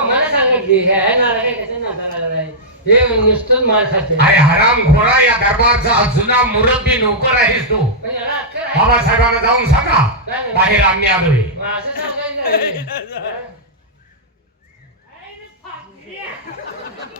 मला सांगा की हे कसं? हे नुसतं मार खाते अरे हराम खोरा या दरबारचा जुना मुरब्बी नोकर आहेस तू पण याला अक्कल आहे? बाबासाहेबांना जाऊन सांगा बाहेर आम्ही आलोय मग असं सांगायचं.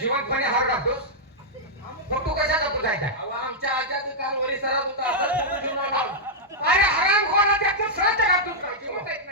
जिवंतपणे हार राखतोस मग तू कशाचा पुजायचा आमच्या आज्याचं काल वरी सरात होता. अरे हराम खोरा त्याचं श्राद्ध घालतोस का? जिवंत आहेत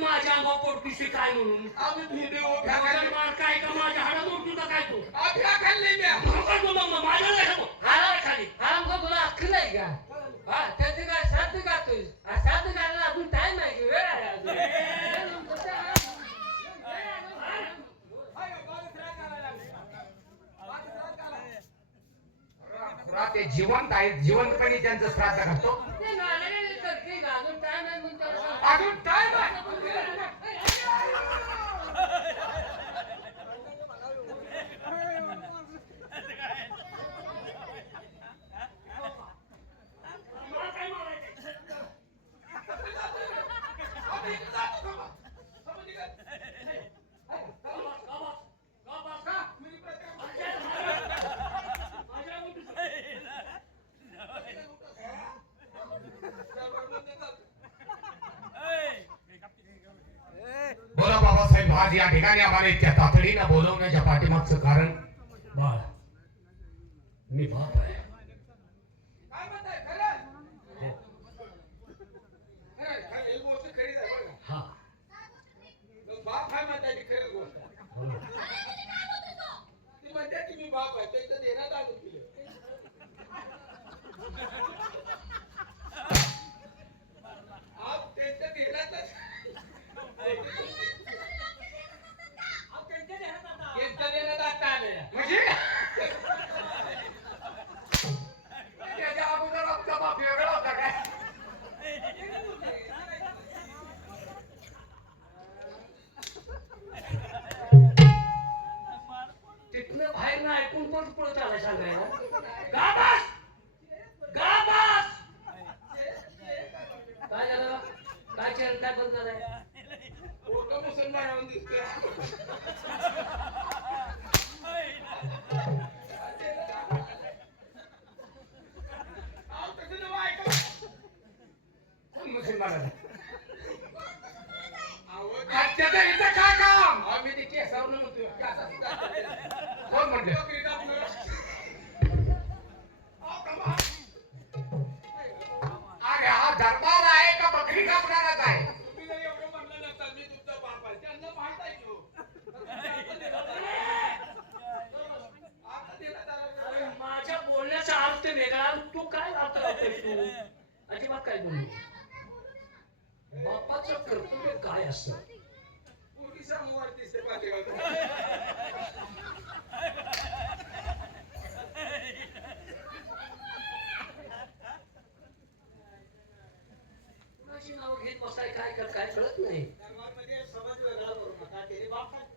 माझ्या अंगावर पोटपिशी काय म्हणून? आम्ही भिंडी काय का माझ्या हाडात अभ्या खाल्ली म्या. मग करतो मग मग माझ्या नाही खाली तुला अक्कल का हा त्याचे काय गातोय गायला अजून टाइम आहे की वेळ आहे अजून. खुरा ते जिवंत आहेत जिवंतपणे त्यांचं श्राद्ध? अजून टाइम आहे मला काय मारायचं आम्ही इकडे जातो का? समज निघाल. गावात, गावात, गावात. का? मी इकडे काय माझ्या उठतो. बोला बाबासाहेब आज या ठिकाणी आम्हाला इतक्या तातडीनं बोलवण्याच्या पाठीमागचं कारण काय काम आम्ही ते केसावर कोण अरे हा दरबार आहे का बकरी आहे तुम्ही जर एवढं म्हणलं नसतं, मी तुमचा बाप आहे. त्यांना माहीत आहे की माझ्या बोलण्याचा अर्थ वेगळा तू काय अर्थ अजिबात काय बोलू कर्तव्य काय असतं पोरगी समोर दिसते पाठीमागं. कुणाची नावं घेत बसाय काय कर काय कळत नाही दरबारमध्ये समाज वेगळा करू नका. ते बाप आहे.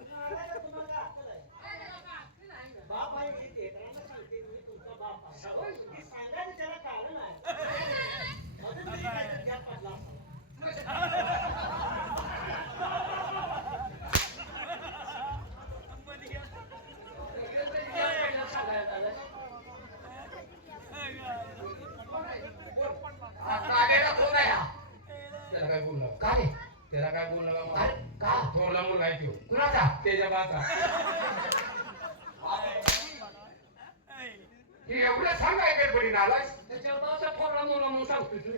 सांगायला आलाय. आता आलेला कोण आहे हा? त्याला काय बोलू नका. का रे त्याला काय बोलू नका. अरे का थोरला मुलगा आहे तो. कुणाचा? त्याच्या बाचा. हे एवढं सांगाय गडबडीनं आलास? त्याच्या बाचा फोडला मुला म्हणून सांगतोय तू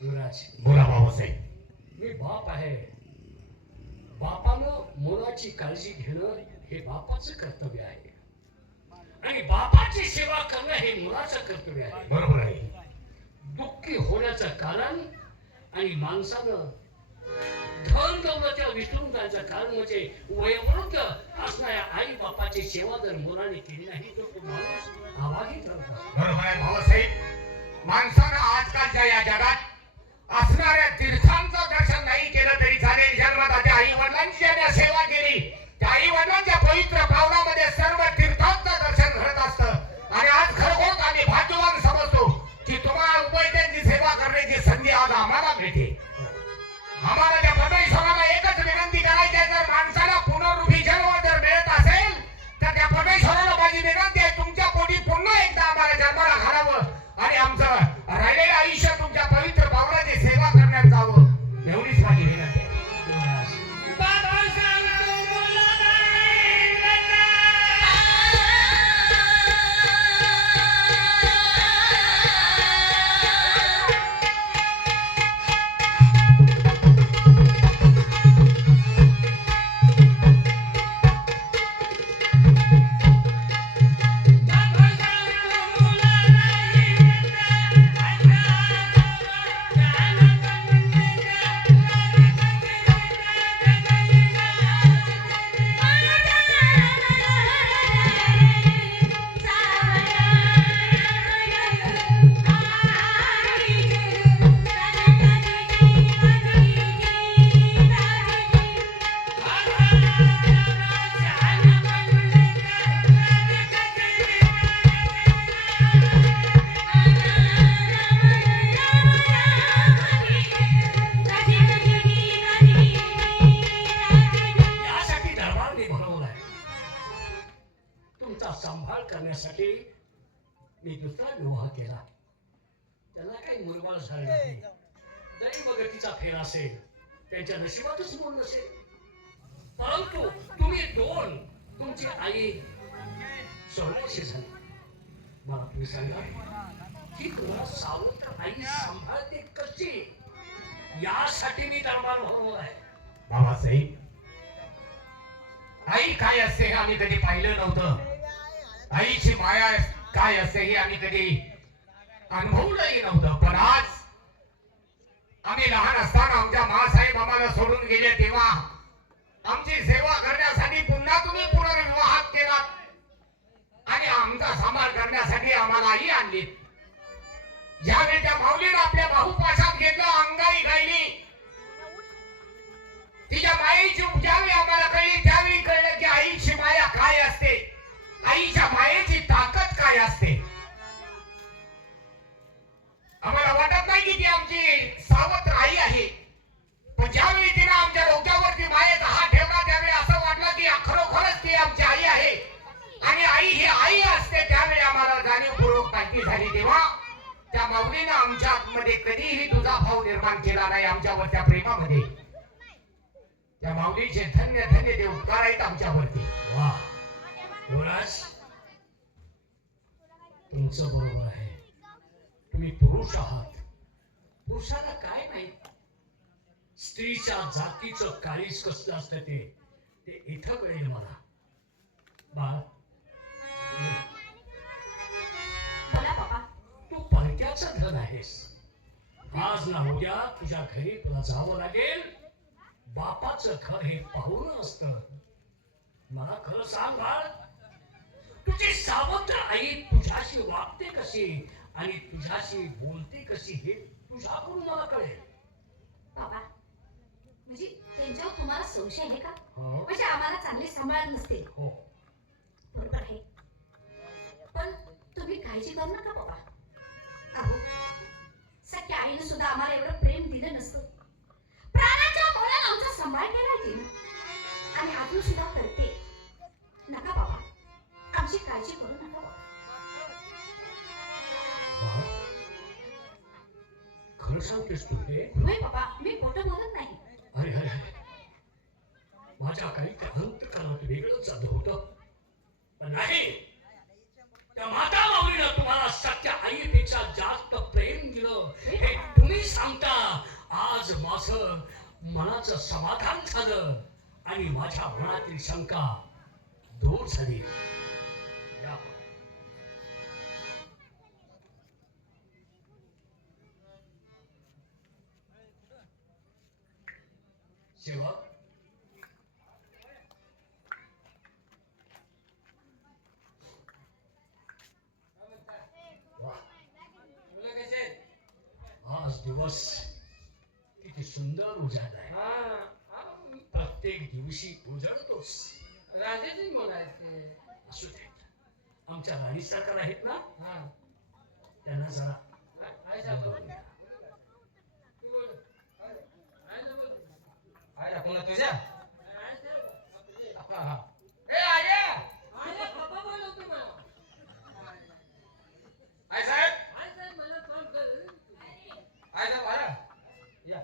युवराज बोला बाबासाहेब मी बाप आहे. बापानं मुलाची काळजी घेणं हे बापाचं कर्तव्य आहे. आणि बापाची सेवा करणं हे मुलाचं कर्तव्य आहे. बरोबर आहे. दुःखी होण्याचं कारण आणि माणसानं धन दौलत्या विसरून जायचं कारण म्हणजे वयोवृद्ध असणाऱ्या आई बापाची सेवा जर मुलाने केली नाही तर तो माणूस आवागी ठरतो. बरोबर आहे भाऊसाहेब माणसानं आजकालच्या या जगात असणाऱ्या तीर्थांचं दर्शन नाही केलं तरी चालेल. जन्मदात्या आई वडिलांची ज्यांनी सेवा केली त्या आई वडिलांच्या पवित्र पावनामध्ये सर्व तीर्थांचं दर्शन घडत असतं. आणि आज खरोखर आम्ही भाग्यवान समजतो की तुम्हाला उभयत्यांची सेवा करण्याची संधी आज आम्हाला त्या परमेश्वराला एकच विनंती करायची आहे जर माणसाला पुनरुभी जन्म जर मिळत असेल तर त्या परमेश्वराला माझी विनंती आहे तुमच्या पोटी पुन्हा एकदा आम्हाला जन्माला घालावं. आणि आमचं राहिलेलं आयुष्य तुमच्या पवित्र भावनाची सेवा करण्यात जावं. एवढीच माझी नशिबातच मूल नसेल परंतु तुम्ही दोन तुमची आई सोडण्याशी झाली. मला तुम्ही सांगा की तुम्हाला सावत्र आई सांभाळते कशी? यासाठी मी दरबार भरवला आहे. बाबासाहेब आई काय असते हे आम्ही कधी पाहिलं नव्हतं. आईची माया काय असते हे आम्ही कधी अनुभवलंही नव्हतं. पण आज आम्ही लहान असताना आमच्या मासाहेब आम्हाला सोडून गेले तेव्हा. आमची सेवा करण्यासाठी पुन्हा तुम्ही पुनर्विवाहात केलात आणि आमचा सांभाळ करण्यासाठी आम्हालाही आणली. ज्यावेळी त्या माऊलीनं आपल्या बाहुपाशात घेतलं अंगाई गायली ज्यावेळी तिने आमच्या डोक्यावरती मायेचा हात ठेवला त्यावेळी असं वाटलं की खरोखरच ती आमची आई आहे. आणि आई ही आई असते त्यावेळी आम्हाला जाणीवपूर्वक माहिती झाली तेव्हा त्या माऊलीनं आमच्या मध्ये कधीही तुझा भाव निर्माण केला नाही आमच्यावर त्या प्रेमामध्ये. त्या माऊलीचे धन्य धन्य देव उपकार आहेत आमच्यावरती. वा. युवराज तुमचं बरोबर आहे. तुम्ही पुरुष आहात. पुरुषाला काय माहीत? स्त्रीच्या जातीचं काळीज कसलं असतं ते? ते इथं कळेल मला. बाळ तू परक्याचं धन आहेस. आज ना उद्या तुझ्या घरी तुला जावं लागेल. बापाचं घर हे पाहुणं असत. मला खरं सांग बाळ. तुझी सावत्र आई तुझ्याशी वागते कशी आणि तुझ्याशी बोलते कशी हे तुझ्याकडून मला कळेल. बाबा म्हणजे त्यांच्यावर तुम्हाला संशय आहे का? हो. म्हणजे आम्हाला चांगले सांभाळत नसते. हो. बरोबर आहे. पण तुम्ही काळजी करू नका बाबा. अहो सख्या आईने सुद्धा आम्हाला एवढं प्रेम दिलं नसतं. प्राणाच्या मोलात आमचा सांभाळ केला तिनं आणि अजून सुद्धा करते. नका बाबा. आमची काळजी करू नका बाबा खरं सांगतेस तू हे? होय बाबा मी खोटं बोलत नाही. अरे अरे माझ्या काही त्या अंतकालात वेगळंच झालं होत नाही त्या माता माऊलीनं तुम्हाला सत्य आईपेक्षा जास्त प्रेम दिलं. हे तुम्ही सांगता. आज माझ मनाचं समाधान झालं आणि माझ्या मनातील शंका दूर झाली. सेवक? आज दिवस किती सुंदर उजाडलाय प्रत्येक दिवशी मुलं आहेत ते. असू दे. आमच्या राणी सरकार आहेत ना? हा. त्यांना जरा आहे साहेब. तू बोल. आहे ना बोल. आहे ना पुन्हा तुझ्या आहे साहेब. हा, हा. ए आर्या आहे, पप्पा बोलवतो मला. आहे साहेब आहे साहेब, मला फोन कर. आहे साहेब आला या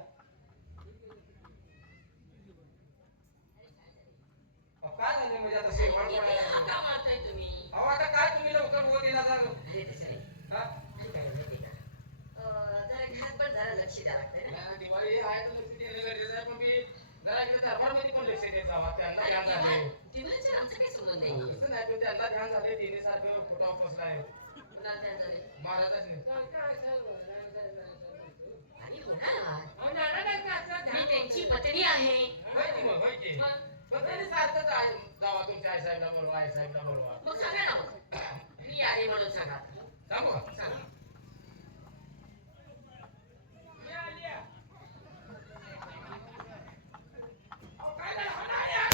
अहो, काय झालं म्हणजे आता शेवट पडायला लागली? का मारताय तुम्ही अहो आता काय तुम्ही लवकर बोल दिला तर अरे तसं नाही हा? आणि काय माहिती का अं, जरा घात पण जरा लक्ष द्यावं लागतं ना. नाही, दिवाळी आहे तर लक्ष देणं गरजेचं आहे पण मी जरा इकडे दरबारमध्ये पण लक्ष देत जावा त्यांना अरे ध्यान झाले दिवाळ- दिवाळीचा आमचा काही संबंध नाही तसं नाही पण त्यांना ध्यान झाले. तिने सारखं फोटा? महाराजांनी साहेब, आहे? साहेब, आहे साहेब. आणि होणार? अहो, नाना काय काय असं मी ध्यान त्यांची करतो. पत्नी आहे. होय की मग होय की? मग? पण तरी सारखंच आहे. जावा तुमच्या आई साहेबला बोलवा आई साहेबला बोलवा. मग सांगा ना मग. मी आले म्हणून सांगा. सांगू? सांगा मी आली आहे. अहो, काय झालं? हो ना, आया.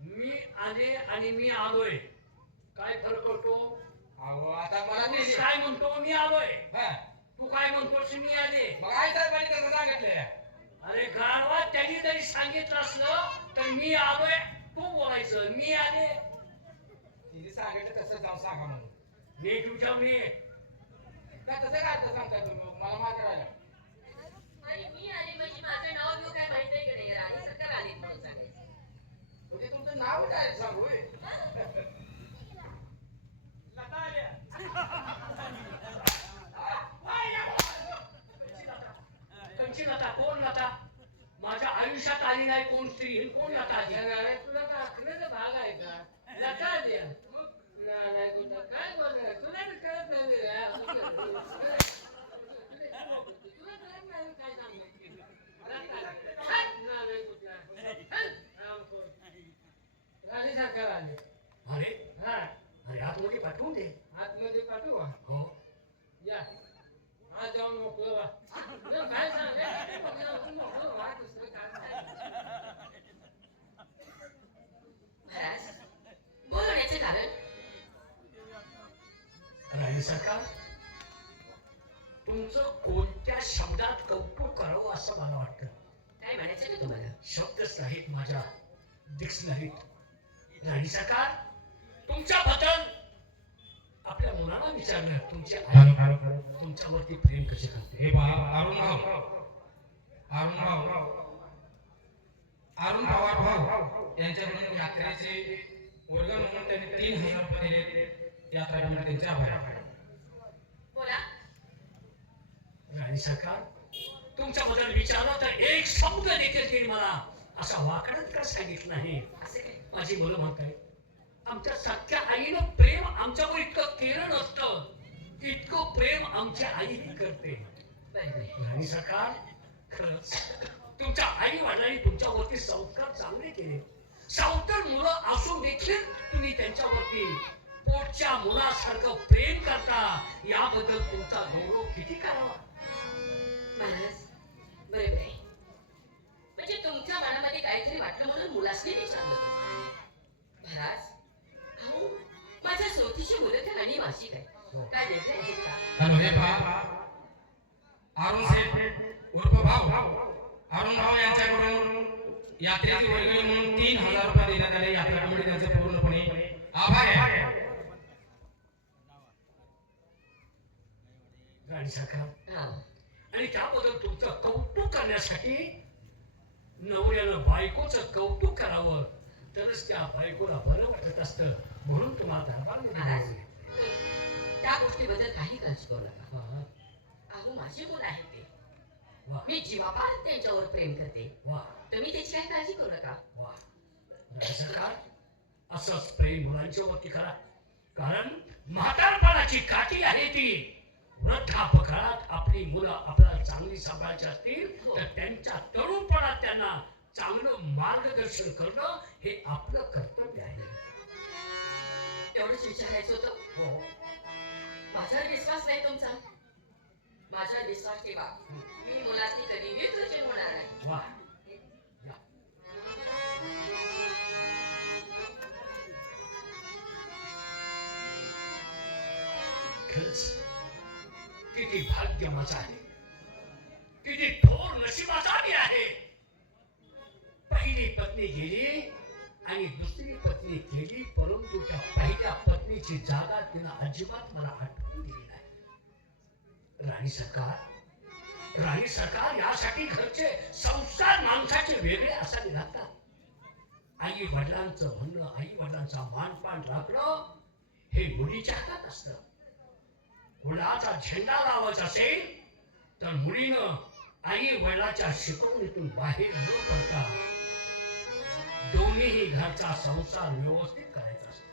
मी आले आणि मी आलोय. काय फरक पडतो? अहो, आता मला तू ते- काय म्हणतो? मी आलोय. हा. तू काय म्हणतोस मी आले. मग आई साहेबांनी अरे गाढवा त्यांनी जरी सांगितलं असलं तर मी आलोय. तू बोलायचं. मी आले. तिने सांगितलं तसं जाऊन सांगा म्हणून. नीट विचारणी का तसं काय अर्थ सांगताय तुम्ही? मला मात्र राहिला. आणि मी आली म्हणजे माझं नाव घेऊ काय माहीत आहे की नाही? राणी सरकार आली म्हणून सांगायचं तुमचं नाव काय सांगू होय? कंची लता कोण लता? माझ्या आयुष्यात आली नाही कोण स्त्री कोण लता तुला का अकलेचा भाग आहे का? लता द्या नाही नाही कुठं काय बोलणार? तुला बी कळत नाही रे. तुला कळत नाही काय सांगणार. लता. हट. नाही, नाही कुठं. हट. राम कोण. राणी सरकार आले. अरे हा. अरे आतमध्ये पाठवून दे. आतमध्ये पाठवू? हो. या. आज जाऊन मोकळं व्हा. न, काय सांग? मोकळं व्हा, दुसरं काय कारण? राणी सरकार तुमचं कोणत्या शब्दात कौतुक करावं असं मला वाटतं? काय म्हणायचं का तुम्हाला? शब्दच नाहीत माझ्या डिक्शनरीत राणी सरकार तुमच्याबद्दल आपल्या मुलाला विचारलं तुमची आई. तुमच्यावरती प्रेम कसे करते? हे अरुण भाऊ. अरुण भाऊ. अरुण पवार भाऊ. यांच्याकडून यात्रेचे वर्ग म्हणून त्यांनी तीन हजार रुपये दिले. यात्रा त्यांचे आभार बोला. राणी सरकार तुमच्याबद्दल विचारलं तर एक शब्द देखील मला असा वाकडत का सांगितलं नाही असं माझी मुलं म्हणताय आमच्या सख्या आईनं प्रेम आमच्यावर इतकं केलं नसतं. इतकं प्रेम आमच्या आई करते. राणी सरकार खरंच तुमच्या आई वडिलांनी तुमच्यावरती संस्कार चांगले केले. सावतर मुलं असून देखील तुम्ही त्यांच्यावरती पोटच्या मुलासारखं प्रेम करता. याबद्दल तुमचा गौरव किती करावा? महाराज बरोबर आहे. म्हणजे तुमच्या मनामध्ये काहीतरी वाटलं म्हणून मुलासने विचारलं. महाराज अहो माझ्या आणि आहे काय हॅलो हे पहा. अरुण सेठ उर्फ भाऊ. अरुण भाऊ यांच्याकडून यात्रेची वर्गणी म्हणून तीन हजार रुपये देण्यात आले. यात्रा कमिटी त्यांचे पूर्णपणे आभार आहे. सरकार हा. आणि त्याबद्दल तुमचं कौतुक करण्यासाठी नवऱ्यानं बायकोचं कौतुक करावं. तरच त्या बायकोला बरं वाटत असतं. म्हणून तुम्हाला दरबारमध्ये. त्या गोष्टीबद्दल काही नका. हा, अहो माझी मुलं आहेत ते. मी जीवापार त्यांच्यावर प्रेम करते. तुम्ही त्याची काही काळजी करू नका. असंच प्रेम मुलांच्या वरती करा. कारण म्हातारपणाची काठी आहे ती. वृद्धापकाळात आपली मुलं आपल्याला चांगली सांभाळायची असतील तर त्यांच्या तरुणपणात त्यांना चांगलं मार्गदर्शन करणं हे आपलं कर्तव्य आहे. एवढंच विचारायचं होतं? हो. माझ्यावर विश्वास नाही तुमचा. माझ्यावर विश्वास ठेवा. मी मुलाची कधी विकृती होणार नाही. वा. किती भाग्य माझं आहे. किती थोर नशिबाचा आहे. पहिली पत्नी गेली आणि दुसरी पत्नी गेली परंतु त्या पहिल्या पत्नीची जागा तिनं अजिबात मला आठवून दिली नाही. राणी सरकार राणी सरकार यासाठी घरचे संस्कार माणसाचे वेगळे असावे लागतात. आई वडिलांचं म्हणणं आई वडिलांचा मानपान राखणं हे मुलीच्या हातात असत. कुणाचा झेंडा लावायचा असेल तर मुलीनं आई वडिलाच्या शिकवणीतून बाहेर न पडता दोन्हीही घरचा संसार व्यवस्थित करायचा असतो.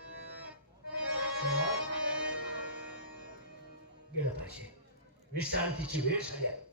गेलं पाहिजे. विश्रांतीची वेळ झाली आहे.